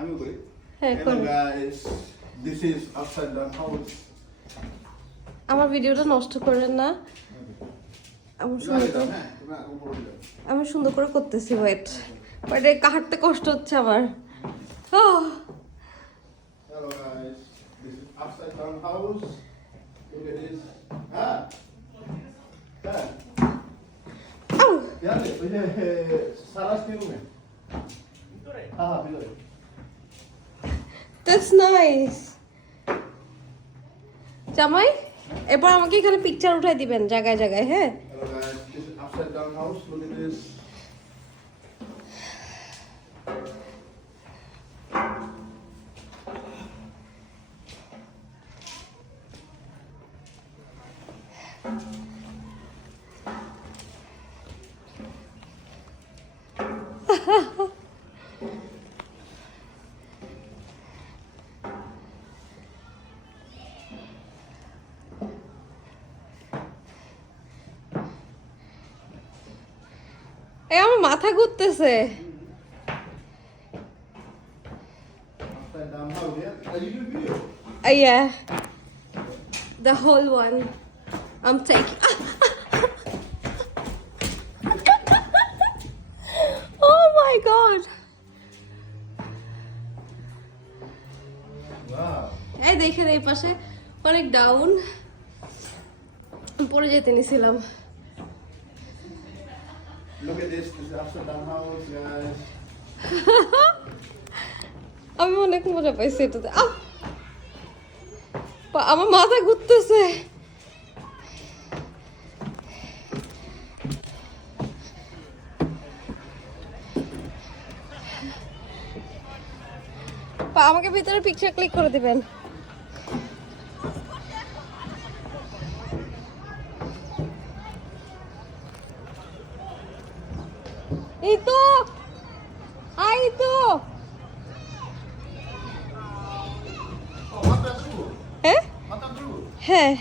আমি করি। হ্যাঁ Hello করুন। guys, this is upside down house. আমার ভিডিওটা নষ্ট করেন না। হ্যাঁ, তোমরা উপরে যাও। আমি সুন্দর করে করতেছি, ওয়েট হাঁটতে কষ্ট হচ্ছে আমার। Hello guys, this is upside down house. Look at this. হ্যাঁ। হ্যাঁ। জানেন ওই যে সারাস কি রুমে? ভিতরে? হ্যাঁ, ভিতরে। That's nice. জামাই এরপর আমাকে এখানে পিকচার উঠাই দিবেন জায়গায় জায়গায়, হ্যাঁ? Hello guys, this is upside down house. Look at this. এই আমার মাথা ঘুরতেছে। Upside down house, yeah? Are you doing video? Yeah, the whole one. I'm taking. Oh my god. Wow. এই দেখেন এই পাশে অনেক ডাউন, পরে যেতে নিছিলাম। Look at this. This is upside down house, guys. আমি অনেক মজা পাইছি এটাতে। আমার মাথা ঘুরতেছে। আমাকে ভিতরে পিকচার ক্লিক করে দিবেন। এই তো আই তো Oh, mata dulu. হ্যাঁ Mata dulu. হ্যাঁ